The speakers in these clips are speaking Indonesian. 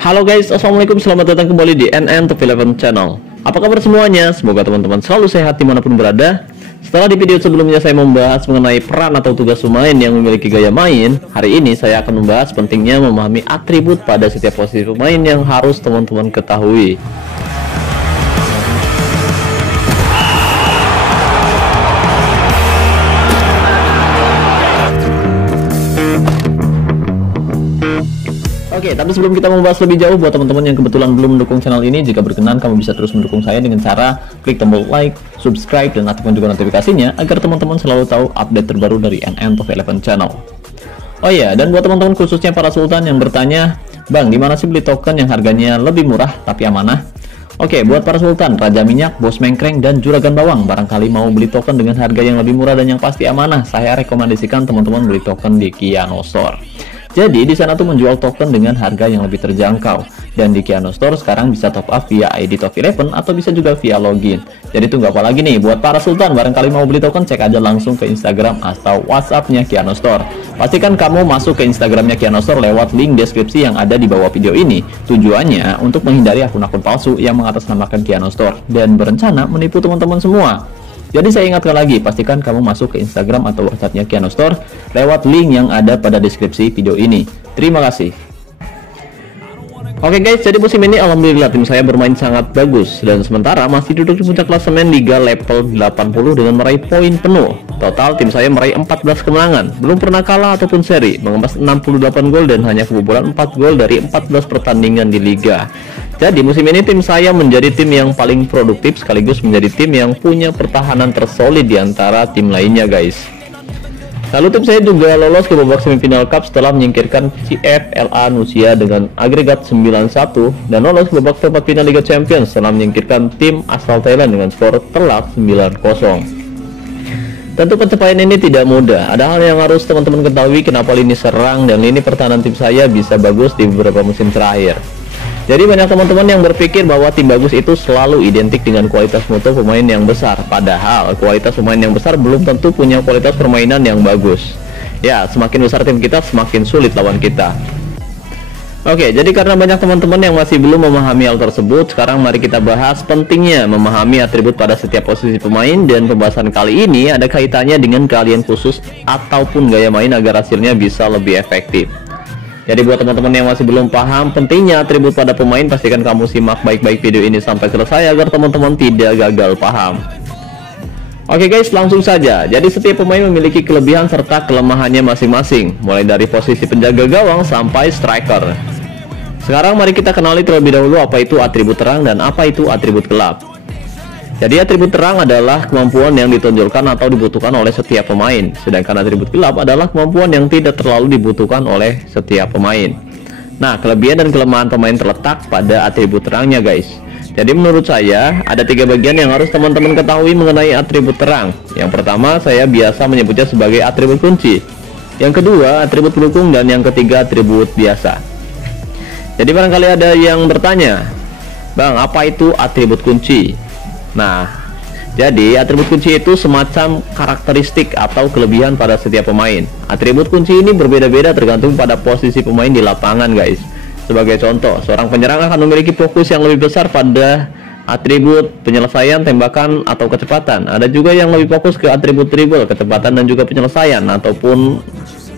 Halo guys, assalamualaikum, selamat datang kembali di NN11 channel. Apa kabar semuanya? Semoga teman-teman selalu sehat dimanapun berada. Setelah di video sebelumnya saya membahas mengenai peran atau tugas pemain yang memiliki gaya main, hari ini saya akan membahas pentingnya memahami atribut pada setiap posisi pemain yang harus teman-teman ketahui. Oke, tapi sebelum kita membahas lebih jauh, buat teman-teman yang kebetulan belum mendukung channel ini, jika berkenan kamu bisa terus mendukung saya dengan cara klik tombol like, subscribe, dan aktifkan juga notifikasinya agar teman-teman selalu tahu update terbaru dari NN11 channel. Oh iya, dan buat teman-teman khususnya para sultan yang bertanya, Bang, dimana sih beli token yang harganya lebih murah tapi amanah? Oke, buat para sultan, Raja Minyak, Bos Mengkreng, dan Juragan Bawang, barangkali mau beli token dengan harga yang lebih murah dan yang pasti amanah, saya rekomendasikan teman-teman beli token di Kiano Store. Jadi di sana tuh menjual token dengan harga yang lebih terjangkau, dan di Kiano Store sekarang bisa top up via ID Top 11 atau bisa juga via login. Jadi tunggu apa lagi nih, buat para sultan barangkali mau beli token, cek aja langsung ke Instagram atau WhatsApp-nya Kiano Store. Pastikan kamu masuk ke Instagramnya Kiano Store lewat link deskripsi yang ada di bawah video ini. Tujuannya untuk menghindari akun-akun palsu yang mengatasnamakan Kiano Store dan berencana menipu teman-teman semua. Jadi saya ingatkan lagi, pastikan kamu masuk ke Instagram atau WhatsApp-nya Kiano Store lewat link yang ada pada deskripsi video ini. Terima kasih. Oke guys, jadi musim ini alhamdulillah tim saya bermain sangat bagus dan sementara masih duduk di puncak klasemen Liga level 80 dengan meraih poin penuh. Total tim saya meraih 14 kemenangan, belum pernah kalah ataupun seri, mengemas 68 gol dan hanya kebobolan 4 gol dari 14 pertandingan di Liga. Jadi musim ini tim saya menjadi tim yang paling produktif sekaligus menjadi tim yang punya pertahanan tersolid di antara tim lainnya guys. Lalu tim saya juga lolos ke babak semifinal cup setelah menyingkirkan CFLA Nusia dengan agregat 9-1 dan lolos ke babak perempat final Liga Champions setelah menyingkirkan tim asal Thailand dengan skor telak 9-0. Tentu pencapaian ini tidak mudah. Ada hal yang harus teman-teman ketahui kenapa lini serang dan lini pertahanan tim saya bisa bagus di beberapa musim terakhir. Jadi banyak teman-teman yang berpikir bahwa tim bagus itu selalu identik dengan kualitas mutu pemain yang besar. Padahal kualitas pemain yang besar belum tentu punya kualitas permainan yang bagus. Ya, semakin besar tim kita, semakin sulit lawan kita. Oke, jadi karena banyak teman-teman yang masih belum memahami hal tersebut, sekarang mari kita bahas pentingnya memahami atribut pada setiap posisi pemain. Dan pembahasan kali ini ada kaitannya dengan keahlian khusus ataupun gaya main agar hasilnya bisa lebih efektif. Jadi buat teman-teman yang masih belum paham pentingnya atribut pada pemain, pastikan kamu simak baik-baik video ini sampai selesai agar teman-teman tidak gagal paham. Oke guys, langsung saja. Jadi setiap pemain memiliki kelebihan serta kelemahannya masing-masing, mulai dari posisi penjaga gawang sampai striker. Sekarang mari kita kenali terlebih dahulu apa itu atribut terang dan apa itu atribut gelap. Jadi atribut terang adalah kemampuan yang ditonjolkan atau dibutuhkan oleh setiap pemain, sedangkan atribut gelap adalah kemampuan yang tidak terlalu dibutuhkan oleh setiap pemain. Nah, kelebihan dan kelemahan pemain terletak pada atribut terangnya guys. Jadi menurut saya ada 3 bagian yang harus teman-teman ketahui mengenai atribut terang. Yang pertama saya biasa menyebutnya sebagai atribut kunci, yang kedua atribut pendukung, dan yang ketiga atribut biasa. Jadi barangkali ada yang bertanya, Bang, apa itu atribut kunci? Nah, jadi atribut kunci itu semacam karakteristik atau kelebihan pada setiap pemain. Atribut kunci ini berbeda-beda tergantung pada posisi pemain di lapangan guys. Sebagai contoh, seorang penyerang akan memiliki fokus yang lebih besar pada atribut penyelesaian, tembakan, atau kecepatan. Ada juga yang lebih fokus ke atribut dribble, kecepatan, dan juga penyelesaian, ataupun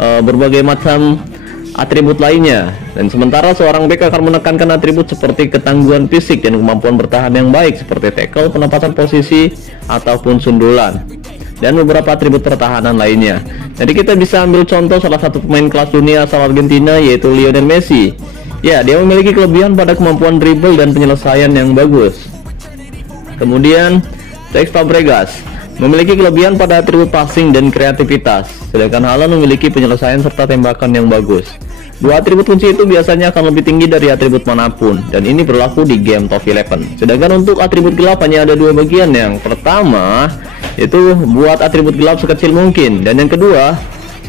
berbagai macam atribut lainnya. Dan sementara seorang bek akan menekankan atribut seperti ketangguhan fisik dan kemampuan bertahan yang baik seperti tackle, penempatan posisi, ataupun sundulan, dan beberapa atribut pertahanan lainnya. Jadi kita bisa ambil contoh salah satu pemain kelas dunia asal Argentina, yaitu Lionel Messi. Ya, dia memiliki kelebihan pada kemampuan dribble dan penyelesaian yang bagus. Kemudian Cesc Fabregas memiliki kelebihan pada atribut passing dan kreativitas, sedangkan Haaland memiliki penyelesaian serta tembakan yang bagus. Dua atribut kunci itu biasanya akan lebih tinggi dari atribut manapun, dan ini berlaku di game Top 11. Sedangkan untuk atribut gelap hanya ada 2 bagian. Yang pertama itu buat atribut gelap sekecil mungkin, dan yang kedua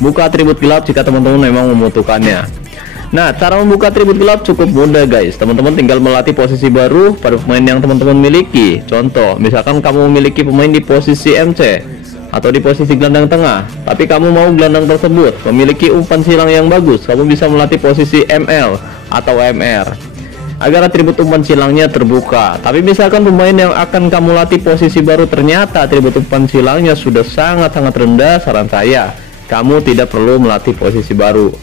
buka atribut gelap jika teman-teman memang membutuhkannya. Nah, cara membuka atribut gelap cukup mudah guys. Teman-teman tinggal melatih posisi baru pada pemain yang teman-teman miliki. Contoh, misalkan kamu memiliki pemain di posisi MC atau di posisi gelandang tengah, tapi kamu mau gelandang tersebut memiliki umpan silang yang bagus, kamu bisa melatih posisi ML atau MR. agar atribut umpan silangnya terbuka. Tapi misalkan pemain yang akan kamu latih posisi baru ternyata atribut umpan silangnya sudah sangat-sangat rendah, saran saya kamu tidak perlu melatih posisi baru.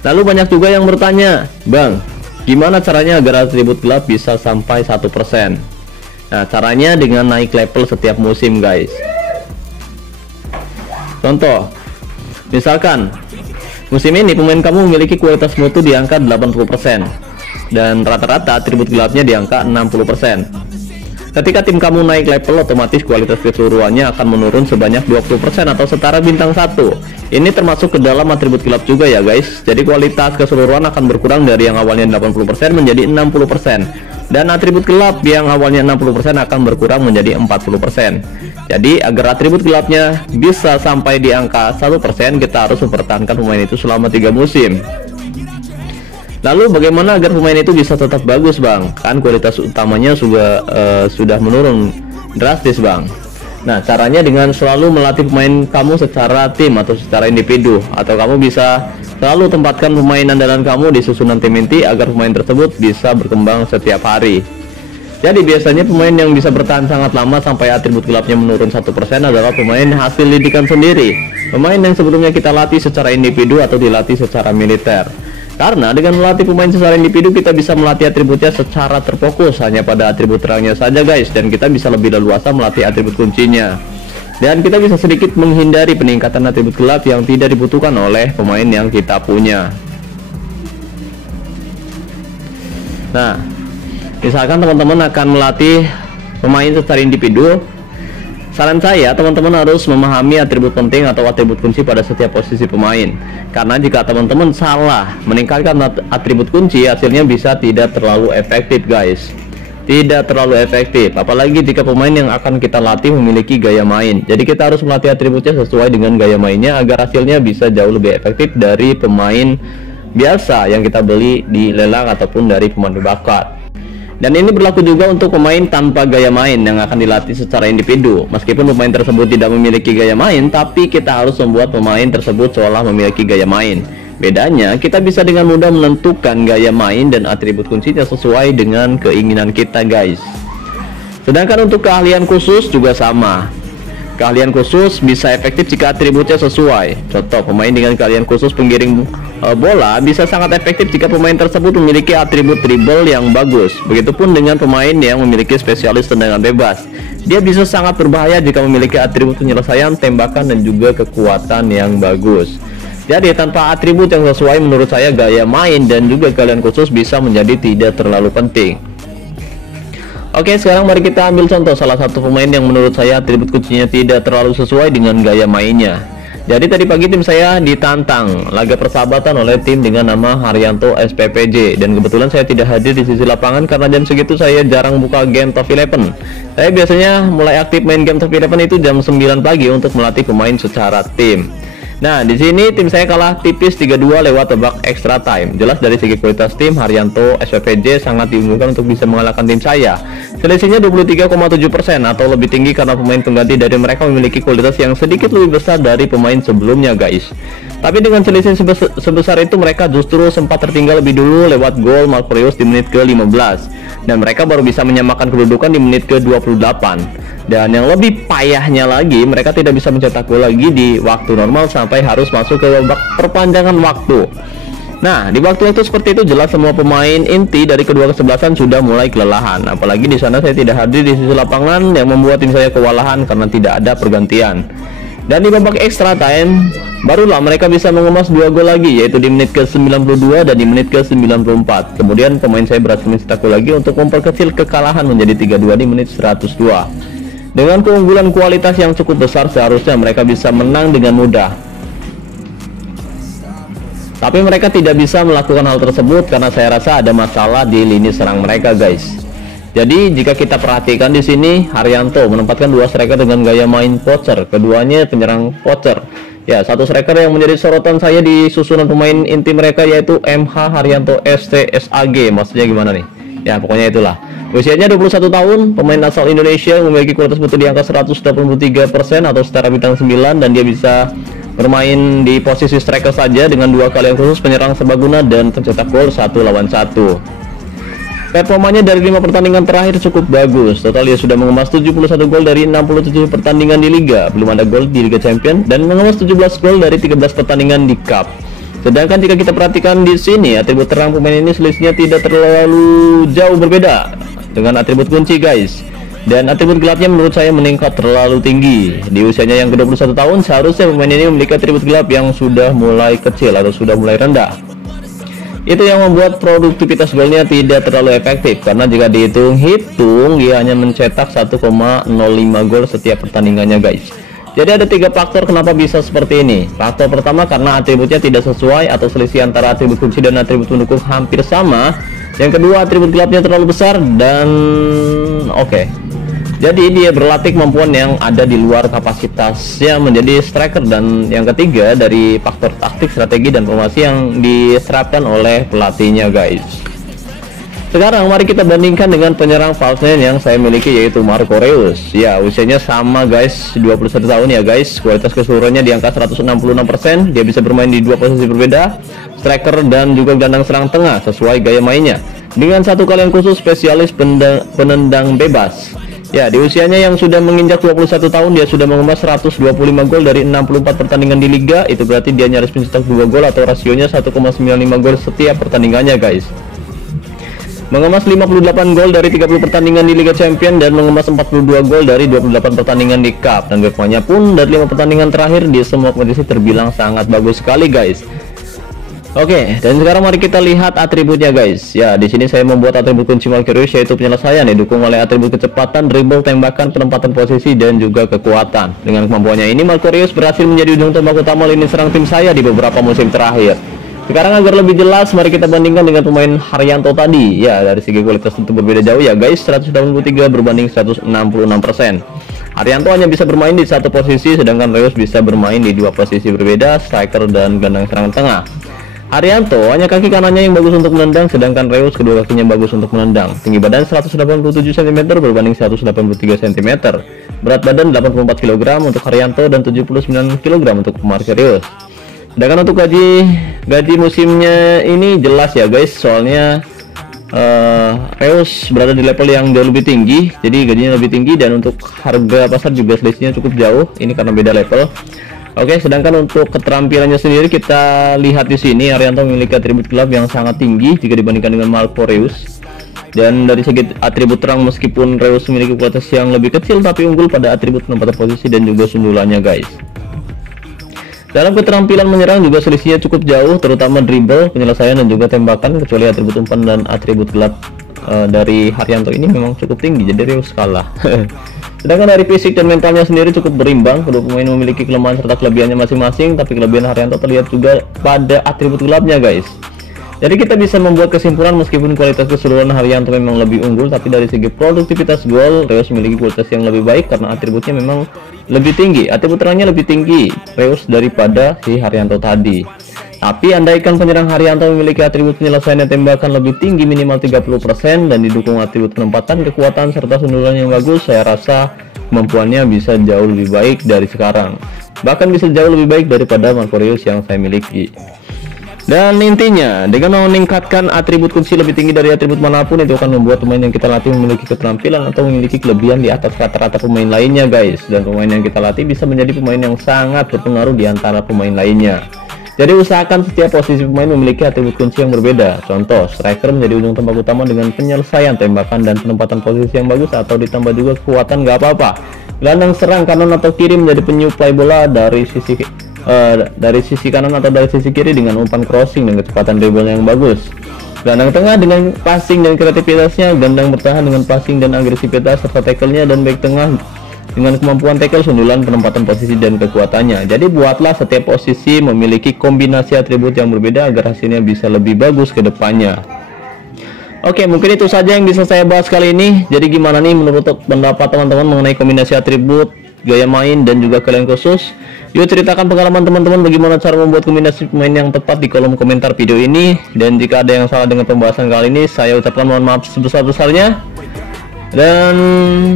Lalu banyak juga yang bertanya, Bang, gimana caranya agar atribut gelap bisa sampai 1%? Nah, caranya dengan naik level setiap musim, guys. Contoh, misalkan musim ini pemain kamu memiliki kualitas mutu di angka 80% dan rata-rata atribut gelapnya di angka 60%. Ketika tim kamu naik level, otomatis kualitas keseluruhannya akan menurun sebanyak 20% atau setara bintang 1. Ini termasuk ke dalam atribut gelap juga ya guys. Jadi kualitas keseluruhan akan berkurang dari yang awalnya 80% menjadi 60%. Dan atribut gelap yang awalnya 60% akan berkurang menjadi 40%. Jadi agar atribut gelapnya bisa sampai di angka 1%, kita harus mempertahankan pemain itu selama 3 musim. Lalu bagaimana agar pemain itu bisa tetap bagus, Bang? Kan kualitas utamanya sudah menurun drastis, Bang. Nah, caranya dengan selalu melatih pemain kamu secara tim atau secara individu, atau kamu bisa selalu tempatkan pemain andalan kamu di susunan tim inti agar pemain tersebut bisa berkembang setiap hari. Jadi biasanya pemain yang bisa bertahan sangat lama sampai atribut gelapnya menurun 1% adalah pemain hasil didikan sendiri, pemain yang sebelumnya kita latih secara individu atau dilatih secara militer. Karena dengan melatih pemain secara individu, kita bisa melatih atributnya secara terfokus hanya pada atribut terangnya saja guys, dan kita bisa lebih leluasa melatih atribut kuncinya. Dan kita bisa sedikit menghindari peningkatan atribut gelap yang tidak dibutuhkan oleh pemain yang kita punya. Nah, misalkan teman-teman akan melatih pemain secara individu, saran saya teman-teman harus memahami atribut penting atau atribut kunci pada setiap posisi pemain. Karena jika teman-teman salah meningkatkan atribut kunci, hasilnya bisa tidak terlalu efektif guys. Tidak terlalu efektif, apalagi jika pemain yang akan kita latih memiliki gaya main. Jadi kita harus melatih atributnya sesuai dengan gaya mainnya agar hasilnya bisa jauh lebih efektif dari pemain biasa yang kita beli di lelang ataupun dari pemandu bakat. Dan ini berlaku juga untuk pemain tanpa gaya main yang akan dilatih secara individu. Meskipun pemain tersebut tidak memiliki gaya main, tapi kita harus membuat pemain tersebut seolah memiliki gaya main. Bedanya, kita bisa dengan mudah menentukan gaya main dan atribut kuncinya sesuai dengan keinginan kita guys. Sedangkan untuk keahlian khusus juga sama. Keahlian khusus bisa efektif jika atributnya sesuai. Contoh, pemain dengan keahlian khusus penggiring bola bisa sangat efektif jika pemain tersebut memiliki atribut dribble yang bagus. Begitupun dengan pemain yang memiliki spesialis tendangan bebas. Dia bisa sangat berbahaya jika memiliki atribut penyelesaian, tembakan, dan juga kekuatan yang bagus. Jadi tanpa atribut yang sesuai, menurut saya gaya main dan juga keahlian khusus bisa menjadi tidak terlalu penting. Oke, sekarang mari kita ambil contoh salah satu pemain yang menurut saya atribut kuncinya tidak terlalu sesuai dengan gaya mainnya. Jadi tadi pagi tim saya ditantang laga persahabatan oleh tim dengan nama Haryanto SPPJ, dan kebetulan saya tidak hadir di sisi lapangan karena jam segitu saya jarang buka Game of Eleven. Saya biasanya mulai aktif main Game of Eleven itu jam 9 pagi untuk melatih pemain secara tim. Nah, di sini tim saya kalah tipis 3-2 lewat babak extra time. Jelas dari segi kualitas tim, Haryanto SPPJ sangat diunggulkan untuk bisa mengalahkan tim saya. Selisihnya 23,7% atau lebih tinggi karena pemain pengganti dari mereka memiliki kualitas yang sedikit lebih besar dari pemain sebelumnya guys. Tapi dengan selisih sebesar itu, mereka justru sempat tertinggal lebih dulu lewat gol Marquinhos di menit ke-15. Dan mereka baru bisa menyamakan kedudukan di menit ke-28. Dan yang lebih payahnya lagi, mereka tidak bisa mencetak gol lagi di waktu normal sampai harus masuk ke babak perpanjangan waktu. Nah, di waktu itu seperti itu jelas semua pemain inti dari kedua kesebelasan sudah mulai kelelahan. Apalagi di sana saya tidak hadir di sisi lapangan yang membuat tim saya kewalahan karena tidak ada pergantian. Dan di babak extra time barulah mereka bisa mengemas 2 gol lagi, yaitu di menit ke-92 dan di menit ke-94. Kemudian pemain saya berhasil mencetak gol lagi untuk memperkecil kekalahan menjadi 3-2 di menit 102. Dengan keunggulan kualitas yang cukup besar, seharusnya mereka bisa menang dengan mudah. Tapi mereka tidak bisa melakukan hal tersebut karena saya rasa ada masalah di lini serang mereka guys. Jadi jika kita perhatikan di sini, Haryanto menempatkan 2 striker dengan gaya main poacher, keduanya penyerang poacher. Ya, satu striker yang menjadi sorotan saya di susunan pemain inti mereka yaitu MH Haryanto STSAG. Maksudnya gimana nih? Ya, pokoknya itulah. Usianya 21 tahun, pemain asal Indonesia, memiliki kualitas mutu di angka 183% atau setara bintang 9, dan dia bisa bermain di posisi striker saja dengan 2 keahlian khusus, penyerang serbaguna, dan pencetak gol 1 lawan 1. Performanya dari 5 pertandingan terakhir cukup bagus. Total dia sudah mengemas 71 gol dari 67 pertandingan di Liga, belum ada gol di Liga Champions, dan mengemas 17 gol dari 13 pertandingan di Cup. Sedangkan jika kita perhatikan di sini, atribut terang pemain ini selisihnya tidak terlalu jauh berbeda dengan atribut kunci, guys. Dan atribut gelapnya menurut saya meningkat terlalu tinggi. Di usianya yang ke-21 tahun, seharusnya pemain ini memiliki atribut gelap yang sudah mulai kecil atau sudah mulai rendah. Itu yang membuat produktivitas golnya tidak terlalu efektif, karena jika dihitung-hitung dia hanya mencetak 1,05 gol setiap pertandingannya, guys. Jadi ada 3 faktor kenapa bisa seperti ini. Faktor pertama karena atributnya tidak sesuai atau selisih antara atribut kunci dan atribut pendukung hampir sama. Yang kedua, atribut gelapnya terlalu besar dan jadi dia berlatih kemampuan yang ada di luar kapasitasnya menjadi striker. Dan yang ketiga, dari faktor taktik, strategi, dan formasi yang diserapkan oleh pelatihnya, guys. Sekarang mari kita bandingkan dengan penyerang false nine yang saya miliki, yaitu Marco Reus. Ya, usianya sama, guys, 21 tahun ya, guys. Kualitas keseluruhannya di angka 166%. Dia bisa bermain di 2 posisi berbeda, striker dan juga gelandang serang tengah sesuai gaya mainnya, dengan satu kalian khusus spesialis penendang bebas. Ya, di usianya yang sudah menginjak 21 tahun dia sudah mengemas 125 gol dari 64 pertandingan di Liga. Itu berarti dia nyaris mencetak 2 gol atau rasionya 1,95 gol setiap pertandingannya, guys. Mengemas 58 gol dari 30 pertandingan di Liga Champions dan mengemas 42 gol dari 28 pertandingan di Cup. Dan performanya pun dari 5 pertandingan terakhir di semua kompetisi terbilang sangat bagus sekali, guys. Oke, dan sekarang mari kita lihat atributnya, guys. Ya, di sini saya membuat atribut kunci Marco Reus, yaitu penyelesaian, didukung oleh atribut kecepatan, dribble, tembakan, penempatan posisi, dan juga kekuatan. Dengan kemampuannya ini, Marco Reus berhasil menjadi ujung tombak utama lini serang tim saya di beberapa musim terakhir. Sekarang agar lebih jelas, mari kita bandingkan dengan pemain Haryanto tadi. Ya, dari segi kualitas tentu berbeda jauh ya, guys. 183 berbanding 166%. Haryanto hanya bisa bermain di satu posisi, sedangkan Reus bisa bermain di 2 posisi berbeda, striker dan gelandang serang tengah. Haryanto hanya kaki kanannya yang bagus untuk menendang, sedangkan Reus kedua kakinya bagus untuk menendang. Tinggi badan 187 cm berbanding 183 cm. Berat badan 84 kg untuk Haryanto dan 79 kg untuk Marco Reus. Sedangkan untuk gaji musimnya ini jelas ya, guys, soalnya Reus berada di level yang jauh lebih tinggi, jadi gajinya lebih tinggi, dan untuk harga pasar juga selisihnya cukup jauh. Ini karena beda level. Oke, sedangkan untuk keterampilannya sendiri kita lihat di sini, Haryanto memiliki atribut gelap yang sangat tinggi jika dibandingkan dengan Marco Reus. Dan dari segi atribut terang, meskipun Reus memiliki kualitas yang lebih kecil, tapi unggul pada atribut penempatan posisi dan juga sundulannya, guys. Dalam keterampilan menyerang juga selisihnya cukup jauh, terutama dribble, penyelesaian, dan juga tembakan, kecuali atribut umpan dan atribut gelap dari Haryanto ini memang cukup tinggi, jadi Reus kalah. Sedangkan dari fisik dan mentalnya sendiri cukup berimbang. Kedua pemain memiliki kelemahan serta kelebihannya masing-masing, tapi kelebihan Haryanto terlihat juga pada atribut gelapnya, guys. Jadi kita bisa membuat kesimpulan meskipun kualitas keseluruhan Haryanto memang lebih unggul, tapi dari segi produktivitas gol, Reus memiliki kualitas yang lebih baik karena atributnya memang lebih tinggi. Atribut terangnya lebih tinggi Reus daripada si Haryanto tadi. Tapi andaikan penyerang Haryanto memiliki atribut penyelesaian dan tembakan lebih tinggi minimal 30% dan didukung atribut penempatan, kekuatan, serta sundulan yang bagus, saya rasa kemampuannya bisa jauh lebih baik dari sekarang. Bahkan bisa jauh lebih baik daripada Marco Reus yang saya miliki. Dan intinya, dengan meningkatkan atribut kunci lebih tinggi dari atribut manapun, itu akan membuat pemain yang kita latih memiliki keterampilan atau memiliki kelebihan di atas rata-rata pemain lainnya, guys. Dan pemain yang kita latih bisa menjadi pemain yang sangat berpengaruh di antara pemain lainnya. Jadi usahakan setiap posisi pemain memiliki atribut kunci yang berbeda. Contoh, striker menjadi ujung tombak utama dengan penyelesaian, tembakan, dan penempatan posisi yang bagus, atau ditambah juga kekuatan, nggak apa-apa. Gelandang serang kanan atau kiri menjadi penyuplai bola dari sisi kanan atau dari sisi kiri dengan umpan crossing dan kecepatan dribble yang bagus. Gelandang tengah dengan passing dan kreativitasnya, gelandang bertahan dengan passing dan agresivitas serta tackle-nya, dan back tengah dengan kemampuan tackle, sundulan, penempatan posisi, dan kekuatannya. Jadi buatlah setiap posisi memiliki kombinasi atribut yang berbeda agar hasilnya bisa lebih bagus ke depannya. Oke, mungkin itu saja yang bisa saya bahas kali ini. Jadi gimana nih menurut pendapat teman-teman mengenai kombinasi atribut, gaya main, dan juga kalian khusus? Yuk ceritakan pengalaman teman-teman bagaimana cara membuat kombinasi pemain yang tepat di kolom komentar video ini. Dan jika ada yang salah dengan pembahasan kali ini, saya ucapkan mohon maaf sebesar-besarnya. Dan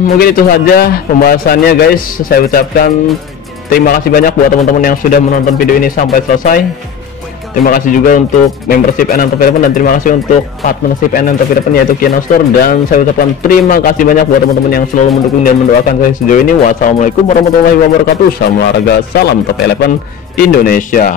mungkin itu saja pembahasannya, guys. Saya ucapkan terima kasih banyak buat teman-teman yang sudah menonton video ini sampai selesai. Terima kasih juga untuk membership NN Top 11 dan terima kasih untuk partnership NN Top 11 yaitu Kiana Store. Dan saya ucapkan terima kasih banyak buat teman-teman yang selalu mendukung dan mendoakan saya sejauh ini. Wassalamualaikum warahmatullahi wabarakatuh. Salam olahraga, salam Top 11 Indonesia.